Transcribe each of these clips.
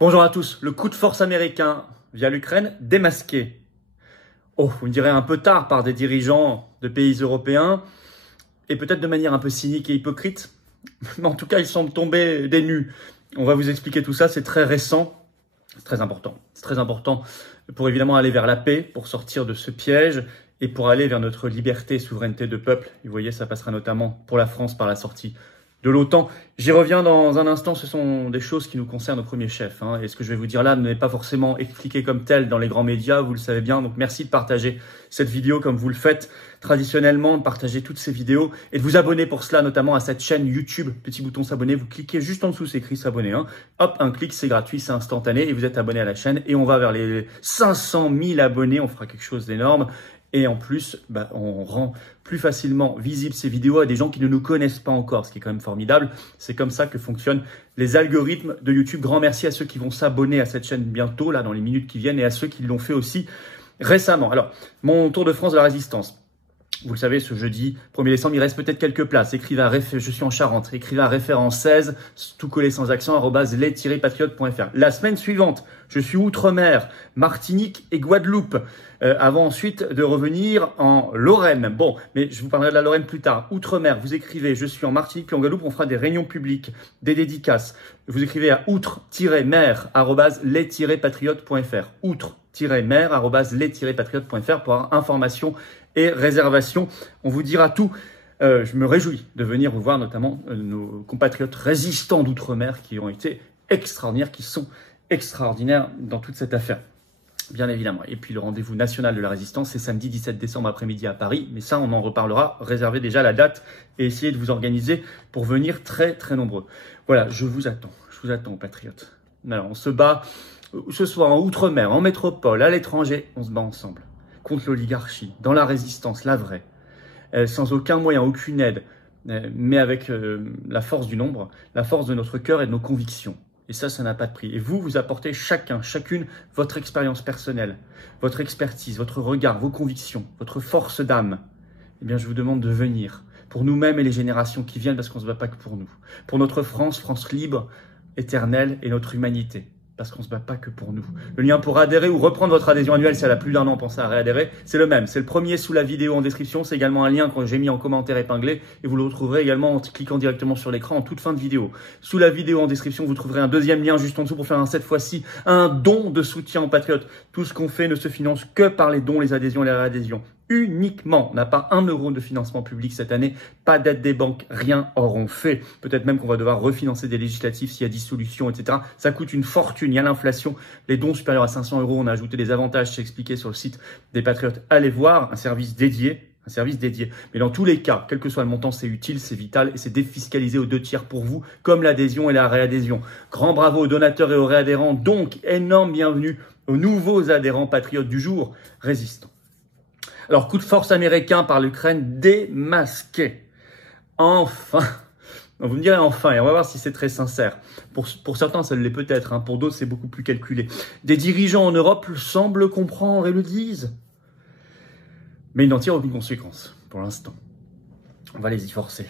Bonjour à tous, le coup de force américain via l'Ukraine démasqué. Oh, vous me direz un peu tard par des dirigeants de pays européens et peut-être de manière un peu cynique et hypocrite, mais en tout cas ils semblent tomber des nues. On va vous expliquer tout ça, c'est très récent, c'est très important. C'est très important pour évidemment aller vers la paix, pour sortir de ce piège et pour aller vers notre liberté et souveraineté de peuple. Et vous voyez, ça passera notamment pour la France par la sortie de l'OTAN. J'y reviens dans un instant, ce sont des choses qui nous concernent au premier chef. Et ce que je vais vous dire là n'est pas forcément expliqué comme tel dans les grands médias, vous le savez bien. Donc merci de partager cette vidéo comme vous le faites traditionnellement, de partager toutes ces vidéos et de vous abonner pour cela, notamment à cette chaîne YouTube. Petit bouton s'abonner, vous cliquez juste en dessous, c'est écrit s'abonner. Hop, un clic, c'est gratuit, c'est instantané et vous êtes abonné à la chaîne. Et on va vers les 500 000 abonnés, on fera quelque chose d'énorme. Et en plus, on rend plus facilement visible ces vidéos à des gens qui ne nous connaissent pas encore, ce qui est quand même formidable. C'est comme ça que fonctionnent les algorithmes de YouTube. Grand merci à ceux qui vont s'abonner à cette chaîne bientôt, là, dans les minutes qui viennent, et à ceux qui l'ont fait aussi récemment. Alors, mon Tour de France de la Résistance. Vous le savez, ce jeudi 1er décembre, il reste peut-être quelques places. Écrivez à je suis en Charente, écrivez à référent 16, tout collé sans accent, @les-patriotes.fr. La semaine suivante, je suis Outre-mer, Martinique et Guadeloupe, avant ensuite de revenir en Lorraine. Bon, mais je vous parlerai de la Lorraine plus tard. Outre-mer, vous écrivez, je suis en Martinique puis en Guadeloupe, on fera des réunions publiques, des dédicaces. Vous écrivez à outre-mer, @les-patriotes.fr. Outre-mer, @les-patriotes.fr pour avoir information et réservation. On vous dira tout. Je me réjouis de venir vous voir, notamment nos compatriotes résistants d'outre-mer qui ont été extraordinaires, qui sont extraordinaires dans toute cette affaire, bien évidemment. Et puis le rendez-vous national de la résistance, c'est samedi 17 décembre après-midi à Paris. Mais ça, on en reparlera. Réservez déjà la date et essayez de vous organiser pour venir très, très nombreux. Voilà, je vous attends, patriotes. Alors, on se bat, que ce soit en outre-mer, en métropole, à l'étranger, on se bat ensemble. Contre l'oligarchie, dans la résistance, la vraie, sans aucun moyen, aucune aide, mais avec la force du nombre, la force de notre cœur et de nos convictions. Et ça n'a pas de prix. Et vous apportez chacune, votre expérience personnelle, votre expertise, votre regard, vos convictions, votre force d'âme. Eh bien, je vous demande de venir, pour nous-mêmes et les générations qui viennent, parce qu'on ne se bat pas que pour nous. Pour notre France, France libre, éternelle, et notre humanité. Parce qu'on ne se bat pas que pour nous. Le lien pour adhérer ou reprendre votre adhésion annuelle, si elle a plus d'1 an, pensez à réadhérer, c'est le même. C'est le premier sous la vidéo en description. C'est également un lien que j'ai mis en commentaire épinglé. Et vous le retrouverez également en cliquant directement sur l'écran en toute fin de vidéo. Sous la vidéo en description, vous trouverez un deuxième lien juste en dessous pour faire cette fois-ci un don de soutien aux patriotes. Tout ce qu'on fait ne se finance que par les dons, les adhésions et les réadhésions. Uniquement. On n'a pas 1 euro de financement public cette année, pas d'aide des banques, rien. Or on fait. Peut-être même qu'on va devoir refinancer des législatives s'il y a dissolution, etc. Ça coûte une fortune, il y a l'inflation. Les dons supérieurs à 500 euros, on a ajouté des avantages, c'est expliqué sur le site des Patriotes. Allez voir, un service dédié. Mais dans tous les cas, quel que soit le montant, c'est utile, c'est vital et c'est défiscalisé aux 2/3 pour vous, comme l'adhésion et la réadhésion. Grand bravo aux donateurs et aux réadhérents. Donc, énorme bienvenue aux nouveaux adhérents patriotes du jour, résistants. Alors, coup de force américain par l'Ukraine démasqué. Enfin, vous me direz enfin, et on va voir si c'est très sincère. Pour certains, ça l'est peut-être, pour d'autres, c'est beaucoup plus calculé. Des dirigeants en Europe semblent comprendre et le disent. Mais ils n'en tirent aucune conséquence, pour l'instant. On va les y forcer.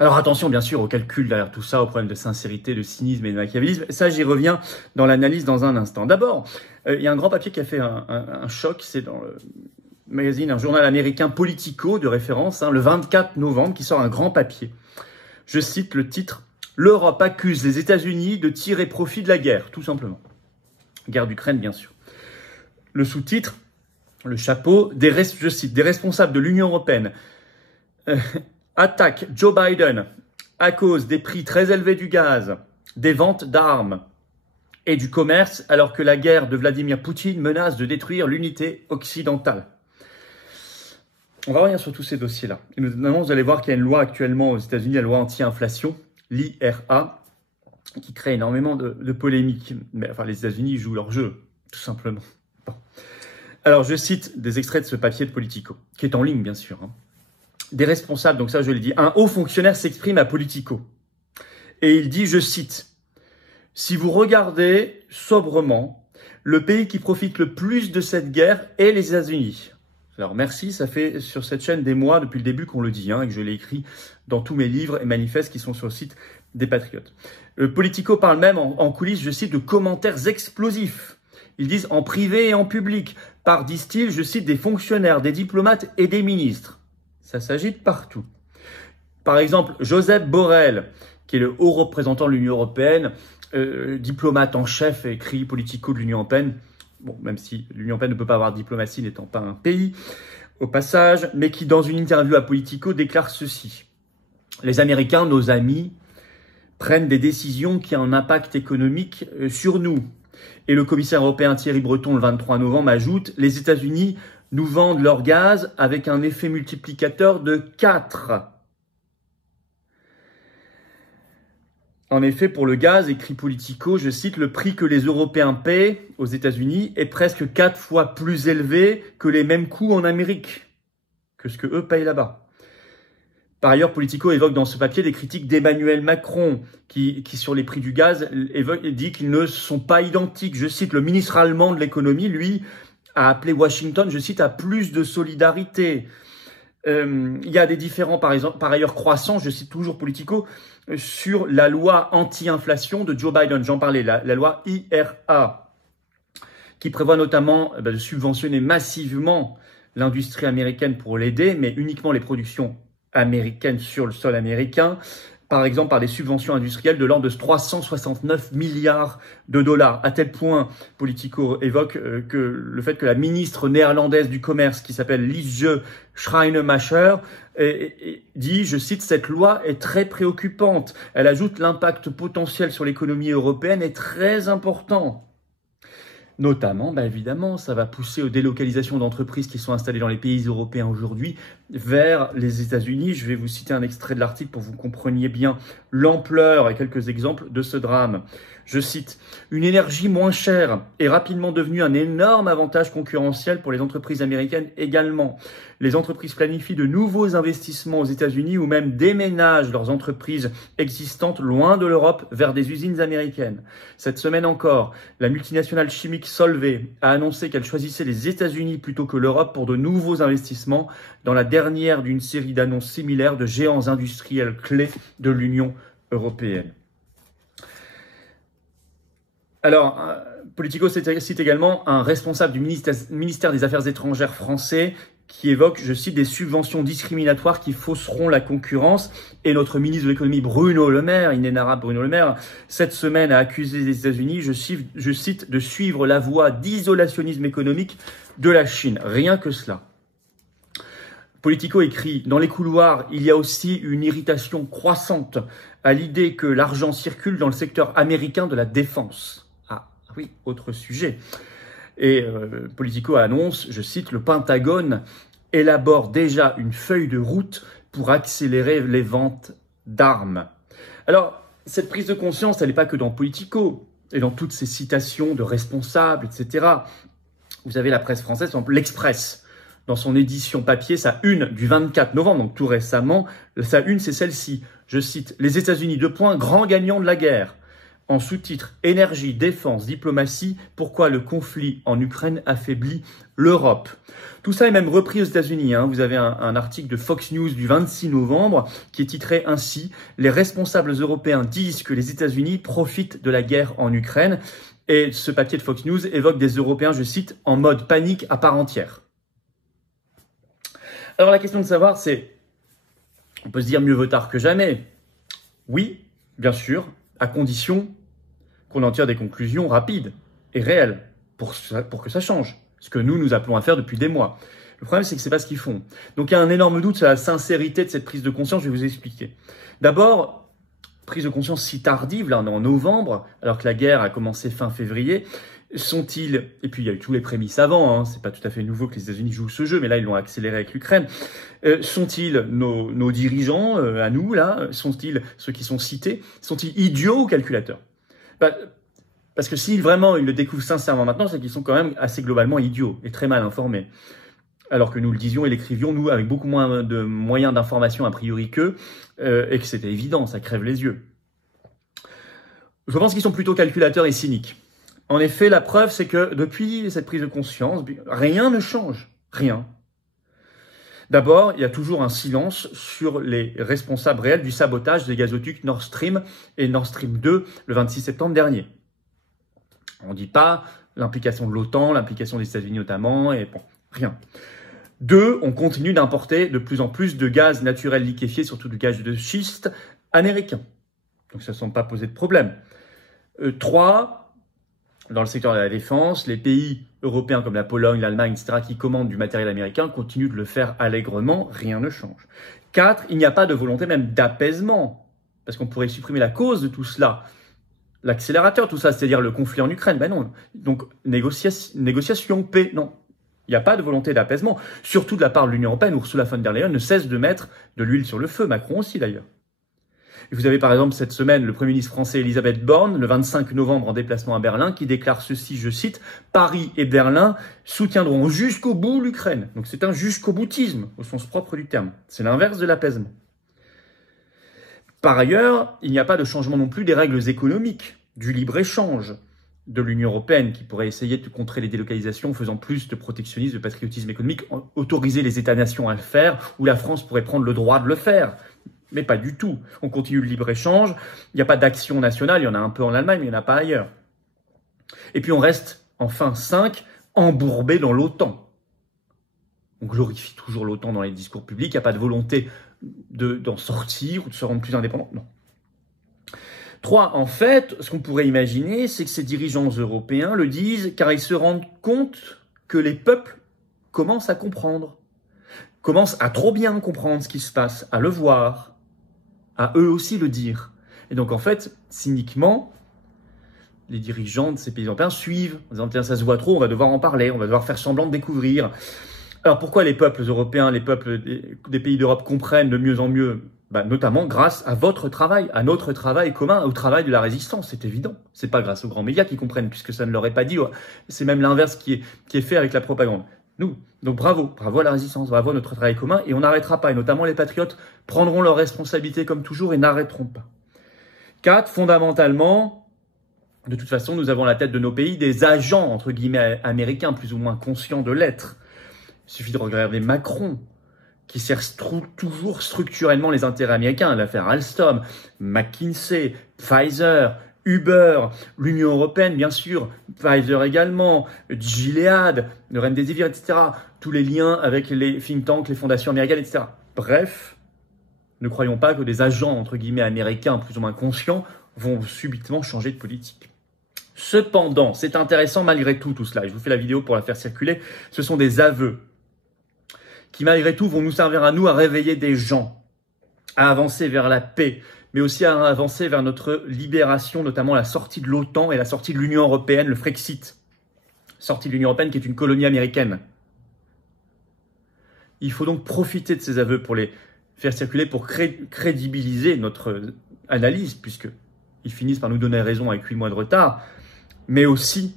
Alors attention, bien sûr, au calcul derrière tout ça, au problème de sincérité, de cynisme et de machiavélisme. Ça, j'y reviens dans l'analyse dans un instant. D'abord, il y a un grand papier qui a fait un choc, c'est dans le magazine, un journal américain Politico de référence, le 24 novembre, qui sort un grand papier. Je cite le titre « L'Europe accuse les États-Unis de tirer profit de la guerre », tout simplement. Guerre d'Ukraine, bien sûr. Le sous-titre, le chapeau, je cite, « Des responsables de l'Union européenne attaquent Joe Biden à cause des prix très élevés du gaz, des ventes d'armes et du commerce, alors que la guerre de Vladimir Poutine menace de détruire l'unité occidentale. » On va revenir sur tous ces dossiers-là. Et notamment, vous allez voir qu'il y a une loi actuellement aux États-Unis, la loi anti-inflation, l'IRA, qui crée énormément de polémiques. Mais enfin, les États-Unis jouent leur jeu, tout simplement. Bon. Alors, je cite des extraits de ce papier de Politico, qui est en ligne, bien sûr. Des responsables, donc ça, je l'ai dit, un haut fonctionnaire s'exprime à Politico. Et il dit, je cite, « Si vous regardez sobrement, le pays qui profite le plus de cette guerre est les États-Unis. » Alors merci, ça fait sur cette chaîne des mois depuis le début qu'on le dit, et que je l'ai écrit dans tous mes livres et manifestes qui sont sur le site des patriotes. Politico parle même en coulisses, je cite, de commentaires explosifs. Ils disent en privé et en public, par, disent-ils, je cite, des fonctionnaires, des diplomates et des ministres. Ça s'agite partout. Par exemple, Joseph Borrell, qui est le haut représentant de l'Union européenne, diplomate en chef, écrit Politico de l'Union européenne. Bon, même si l'Union européenne ne peut pas avoir de diplomatie n'étant pas un pays, au passage, mais qui, dans une interview à Politico, déclare ceci. Les Américains, nos amis, prennent des décisions qui ont un impact économique sur nous. Et le commissaire européen Thierry Breton, le 23 novembre, ajoute « Les États-Unis nous vendent leur gaz avec un effet multiplicateur de 4. » En effet, pour le gaz, écrit Politico, je cite, le prix que les Européens paient aux États-Unis est presque 4 fois plus élevé que les mêmes coûts en Amérique, que ce que eux payent là-bas. Par ailleurs, Politico évoque dans ce papier des critiques d'Emmanuel Macron, qui sur les prix du gaz, dit qu'ils ne sont pas identiques. Je cite, le ministre allemand de l'économie, lui, a appelé Washington, je cite, à plus de solidarité. Il y a des différends, par ailleurs, croissants, je cite toujours Politico, sur la loi anti-inflation de Joe Biden. J'en parlais, la loi IRA, qui prévoit notamment de subventionner massivement l'industrie américaine pour l'aider, mais uniquement les productions américaines sur le sol américain, par exemple par des subventions industrielles de l'ordre de 369 milliards de dollars. À tel point, Politico évoque que le fait que la ministre néerlandaise du commerce, qui s'appelle Liesje Schrijnemacher, dit, je cite, cette loi est très préoccupante. Elle ajoute l'impact potentiel sur l'économie européenne est très important. Notamment, évidemment, ça va pousser aux délocalisations d'entreprises qui sont installées dans les pays européens aujourd'hui vers les États-Unis. Je vais vous citer un extrait de l'article pour que vous compreniez bien l'ampleur et quelques exemples de ce drame. Je cite, « Une énergie moins chère est rapidement devenue un énorme avantage concurrentiel pour les entreprises américaines également. Les entreprises planifient de nouveaux investissements aux États-Unis ou même déménagent leurs entreprises existantes loin de l'Europe vers des usines américaines. Cette semaine encore, la multinationale chimique Solvay a annoncé qu'elle choisissait les États-Unis plutôt que l'Europe pour de nouveaux investissements dans la dernière d'une série d'annonces similaires de géants industriels clés de l'Union européenne. » Alors, Politico cite également un responsable du ministère des Affaires étrangères français qui évoque, je cite, des subventions discriminatoires qui fausseront la concurrence. Et notre ministre de l'économie, Bruno Le Maire, inénarrable Bruno Le Maire, cette semaine a accusé les États-Unis, je cite, de suivre la voie d'isolationnisme économique de la Chine. Rien que cela. Politico écrit, dans les couloirs, il y a aussi une irritation croissante à l'idée que l'argent circule dans le secteur américain de la défense. Oui, autre sujet. Et Politico annonce, je cite, le Pentagone élabore déjà une feuille de route pour accélérer les ventes d'armes. Alors, cette prise de conscience, elle n'est pas que dans Politico et dans toutes ces citations de responsables, etc. Vous avez la presse française, par exemple l'Express, dans son édition papier, sa une du 24 novembre, donc tout récemment, sa une, c'est celle-ci. Je cite, les États-Unis, grands gagnants de la guerre. En sous-titre « Énergie, défense, diplomatie, pourquoi le conflit en Ukraine affaiblit l'Europe ?» Tout ça est même repris aux États-Unis. Vous avez un article de Fox News du 26 novembre qui est titré ainsi « Les responsables européens disent que les États-Unis profitent de la guerre en Ukraine ». Et ce papier de Fox News évoque des Européens, je cite, « en mode panique à part entière ». Alors la question de savoir, c'est, on peut se dire mieux vaut tard que jamais. Oui, bien sûr, à condition qu'on en tire des conclusions rapides et réelles pour que ça change. Ce que nous appelons à faire depuis des mois. Le problème, c'est que c'est pas ce qu'ils font. Donc, il y a un énorme doute sur la sincérité de cette prise de conscience. Je vais vous expliquer. D'abord, prise de conscience si tardive, là, on est en novembre, alors que la guerre a commencé fin février. Sont-ils, et puis il y a eu tous les prémices avant, c'est pas tout à fait nouveau que les États-Unis jouent ce jeu, mais là ils l'ont accéléré avec l'Ukraine. Sont-ils nos dirigeants, à nous là, sont-ils ceux qui sont cités, sont-ils idiots ou calculateurs? Parce que si vraiment ils le découvrent sincèrement maintenant, c'est qu'ils sont quand même assez globalement idiots et très mal informés. Alors que nous le disions et l'écrivions, nous, avec beaucoup moins de moyens d'information a priori qu'eux, et que c'était évident, ça crève les yeux. Je pense qu'ils sont plutôt calculateurs et cyniques. En effet, la preuve, c'est que depuis cette prise de conscience, rien ne change. Rien. D'abord, il y a toujours un silence sur les responsables réels du sabotage des gazoducs Nord Stream et Nord Stream 2 le 26 septembre dernier. On ne dit pas l'implication de l'OTAN, l'implication des États-Unis notamment, et bon, rien. 2, on continue d'importer de plus en plus de gaz naturel liquéfié, surtout du gaz de schiste américain. Donc ça ne semble pas poser de problème. 3, dans le secteur de la défense, les pays européens comme la Pologne, l'Allemagne, etc., qui commandent du matériel américain continuent de le faire allègrement, rien ne change. 4, il n'y a pas de volonté même d'apaisement, parce qu'on pourrait supprimer la cause de tout cela. L'accélérateur, tout ça, c'est-à-dire le conflit en Ukraine. Ben non. Donc, négociation, paix, non. Il n'y a pas de volonté d'apaisement, surtout de la part de l'Union européenne. Ursula von der Leyen ne cesse de mettre de l'huile sur le feu, Macron aussi d'ailleurs. Et vous avez par exemple cette semaine le Premier ministre français Elisabeth Borne, le 25 novembre en déplacement à Berlin, qui déclare ceci, je cite, « Paris et Berlin soutiendront jusqu'au bout l'Ukraine ». Donc c'est un jusqu'au boutisme, au sens propre du terme. C'est l'inverse de l'apaisement. Par ailleurs, il n'y a pas de changement non plus des règles économiques, du libre-échange de l'Union européenne, qui pourrait essayer de contrer les délocalisations en faisant plus de protectionnisme, de patriotisme économique, autoriser les États-nations à le faire, ou la France pourrait prendre le droit de le faire. Mais pas du tout. On continue le libre-échange, il n'y a pas d'action nationale, il y en a un peu en Allemagne, mais il n'y en a pas ailleurs. Et puis on reste, enfin 5, embourbé dans l'OTAN. On glorifie toujours l'OTAN dans les discours publics, il n'y a pas de volonté d'en sortir ou de se rendre plus indépendant. Non. 3, en fait, ce qu'on pourrait imaginer, c'est que ces dirigeants européens le disent car ils se rendent compte que les peuples commencent à comprendre, commencent à trop bien comprendre ce qui se passe, à le voir, à eux aussi le dire. Et donc en fait, cyniquement, les dirigeants de ces pays européens suivent, en disant tiens, ça se voit trop, on va devoir en parler, on va devoir faire semblant de découvrir. Alors pourquoi les peuples européens, les peuples des pays d'Europe comprennent de mieux en mieux? Notamment grâce à votre travail, à notre travail commun, au travail de la résistance, c'est évident. C'est pas grâce aux grands médias qui comprennent, puisque ça ne leur est pas dit. C'est même l'inverse qui est fait avec la propagande. Nous. Donc bravo à la résistance, bravo à notre travail commun, et on n'arrêtera pas. Et notamment les patriotes prendront leurs responsabilités comme toujours et n'arrêteront pas. 4, fondamentalement, de toute façon, nous avons à la tête de nos pays des agents, entre guillemets, américains, plus ou moins conscients de l'être. Il suffit de regarder Macron, qui sert toujours structurellement les intérêts américains, l'affaire Alstom, McKinsey, Pfizer, Uber, l'Union européenne, bien sûr, Pfizer également, Gilead, le Remdesivir, etc. Tous les liens avec les think tanks, les fondations américaines, etc. Bref, ne croyons pas que des agents, entre guillemets, américains, plus ou moins conscients, vont subitement changer de politique. Cependant, c'est intéressant malgré tout cela, et je vous fais la vidéo pour la faire circuler, ce sont des aveux qui malgré tout vont nous servir à nous à réveiller des gens, à avancer vers la paix, mais aussi à avancer vers notre libération, notamment la sortie de l'OTAN et la sortie de l'Union européenne, le Frexit. Sortie de l'Union européenne qui est une colonie américaine. Il faut donc profiter de ces aveux pour les faire circuler, pour crédibiliser notre analyse, puisqu'ils finissent par nous donner raison avec 8 mois de retard, mais aussi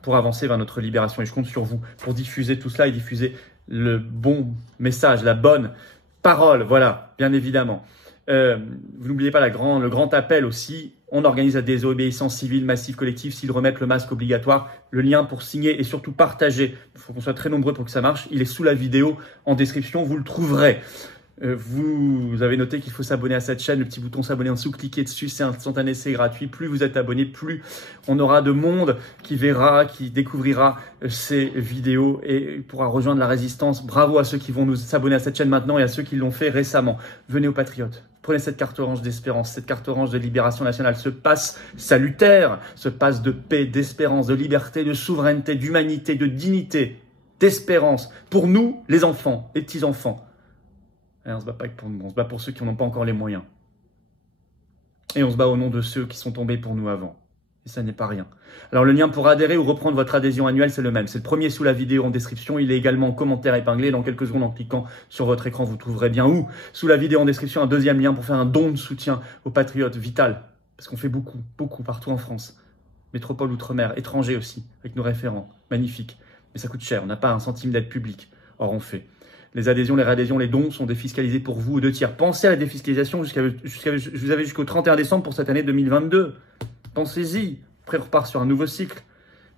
pour avancer vers notre libération. Et je compte sur vous pour diffuser tout cela et diffuser le bon message, la bonne parole, voilà, bien évidemment. Vous n'oubliez pas le grand appel aussi, on organise la désobéissance civile massive collective s'ils remettent le masque obligatoire. Le lien pour signer et surtout partager, il faut qu'on soit très nombreux pour que ça marche, il est sous la vidéo en description, vous le trouverez. Vous avez noté qu'il faut s'abonner à cette chaîne, le petit bouton s'abonner en dessous, cliquez dessus, c'est instantané, c'est gratuit. Plus vous êtes abonné, plus on aura de monde qui verra, qui découvrira ces vidéos et pourra rejoindre la résistance. Bravo à ceux qui vont nous s'abonner à cette chaîne maintenant et à ceux qui l'ont fait récemment. Venez aux patriotes, prenez cette carte orange d'espérance, cette carte orange de libération nationale, ce passe salutaire, ce passe de paix, d'espérance, de liberté, de souveraineté, d'humanité, de dignité, d'espérance. Pour nous, les enfants, les petits-enfants. Et on se bat pas pour nous, on se bat pour ceux qui n'ont pas encore les moyens. Et on se bat au nom de ceux qui sont tombés pour nous avant. Et ça n'est pas rien. Alors le lien pour adhérer ou reprendre votre adhésion annuelle, c'est le même. C'est le premier sous la vidéo en description. Il est également en commentaire épinglé. Dans quelques secondes, en cliquant sur votre écran, vous trouverez bien où. Sous la vidéo en description, un deuxième lien pour faire un don de soutien aux patriotes, vital. Parce qu'on fait beaucoup partout en France. Métropole, outre-mer, étrangers aussi, avec nos référents. Magnifique. Mais ça coûte cher. On n'a pas un centime d'aide publique. Or, on fait. Les adhésions, les réadhésions, les dons sont défiscalisés pour vous aux 2 tiers. Pensez à la défiscalisation vous avez jusqu'au 31 décembre pour cette année 2022. Pensez-y. Après, on repart sur un nouveau cycle.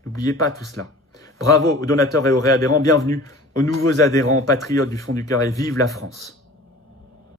N'oubliez pas tout cela. Bravo aux donateurs et aux réadhérents. Bienvenue aux nouveaux adhérents patriotes du fond du cœur et vive la France.